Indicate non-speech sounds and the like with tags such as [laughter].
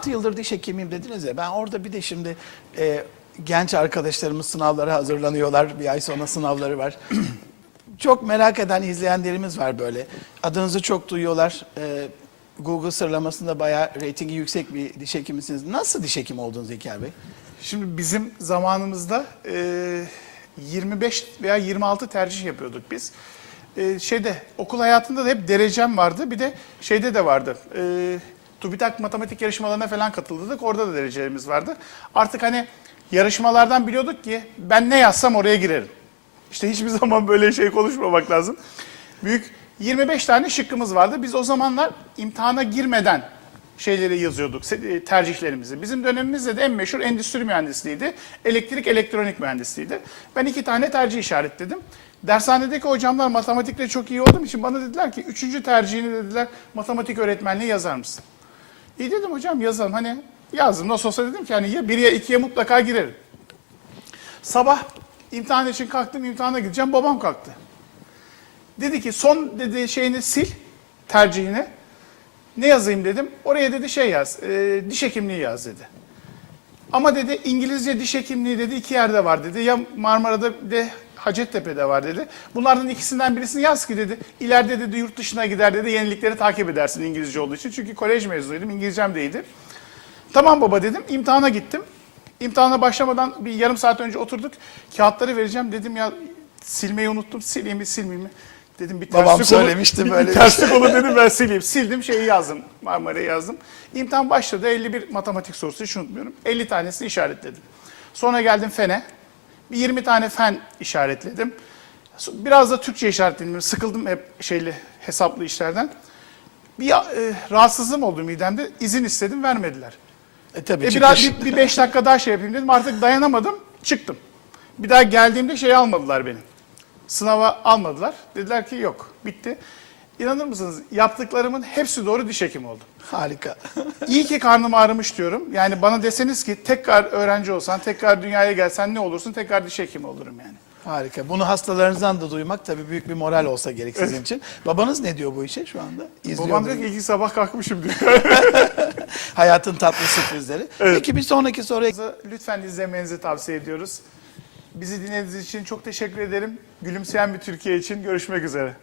6 yıldır diş hekimiyim dediniz ya. Ben orada bir de şimdi e, genç arkadaşlarımız sınavlara hazırlanıyorlar. Bir ay sonra sınavları var. [clears throat] çok merak eden izleyenlerimiz var böyle. Adınızı çok duyuyorlar. E, Google sıralamasında bayağı reytingi yüksek bir diş hekimisiniz. Nasıl diş hekimi oldunuz İlker Bey? Şimdi bizim zamanımızda e, 25 veya 26 tercih yapıyorduk biz. E, şeyde okul hayatında da hep derecem vardı. Bir de şeyde de vardı. E, TÜBİTAK matematik yarışmalarına falan katıldık. Orada da derecelerimiz vardı. Artık hani yarışmalardan biliyorduk ki ben ne yazsam oraya girerim. İşte hiçbir [laughs] zaman böyle şey konuşmamak lazım. Büyük 25 tane şıkkımız vardı. Biz o zamanlar imtihana girmeden şeyleri yazıyorduk, e, tercihlerimizi. Bizim dönemimizde de en meşhur endüstri mühendisliğiydi. Elektrik, elektronik mühendisliğiydi. Ben iki tane tercih işaretledim. Dershanedeki hocamlar matematikte çok iyi olduğum için bana dediler ki üçüncü tercihini dediler matematik öğretmenliği yazar mısın? İyi dedim hocam yazalım. Hani yazdım. Nasıl olsa dedim ki hani ya bir ya ikiye mutlaka girerim. Sabah imtihan için kalktım, imtihana gideceğim. Babam kalktı. Dedi ki son dedi şeyini sil, tercihini. Ne yazayım dedim. Oraya dedi şey yaz, e, diş hekimliği yaz dedi. Ama dedi İngilizce diş hekimliği dedi iki yerde var dedi. Ya Marmara'da de Hacettepe'de var dedi. Bunlardan ikisinden birisini yaz ki dedi. İleride dedi yurt dışına gider dedi. Yenilikleri takip edersin İngilizce olduğu için. Çünkü kolej mezunuydum. İngilizcem de iyiydi. Tamam baba dedim. İmtihana gittim. İmtihana başlamadan bir yarım saat önce oturduk. Kağıtları vereceğim. Dedim ya silmeyi unuttum. Sileyim mi silmeyeyim mi? Dedim bir Babam terslik olur. söylemişti bir, böyle bir terslik olur dedim ben sileyim. Sildim şeyi yazdım. Marmara'yı yazdım. İmtihan başladı. 51 matematik sorusu hiç unutmuyorum. 50 tanesini işaretledim. Sonra geldim fene. Bir 20 tane fen işaretledim. Biraz da Türkçe işaretledim. Sıkıldım hep şeyli hesaplı işlerden. Bir e, rahatsızlığım oldu midemde. İzin istedim vermediler. E tabii E biraz bir, bir beş dakika daha şey yapayım dedim. Artık dayanamadım. Çıktım. Bir daha geldiğimde şey almadılar beni. Sınava almadılar. Dediler ki yok. Bitti. İnanır mısınız? Yaptıklarımın hepsi doğru diş hekimi oldum. Harika. [laughs] İyi ki karnım ağrımış diyorum. Yani bana deseniz ki tekrar öğrenci olsan, tekrar dünyaya gelsen ne olursun? Tekrar diş hekimi olurum yani. Harika. Bunu hastalarınızdan da duymak tabii büyük bir moral olsa gerek sizin için. Babanız ne diyor bu işe şu anda? İzliyor Babam diyor ki iki sabah kalkmışım diyor. [laughs] Hayatın tatlı sürprizleri. [laughs] Peki bir sonraki soruya Lütfen izlemenizi tavsiye ediyoruz. Bizi dinlediğiniz için çok teşekkür ederim. Gülümseyen bir Türkiye için görüşmek üzere.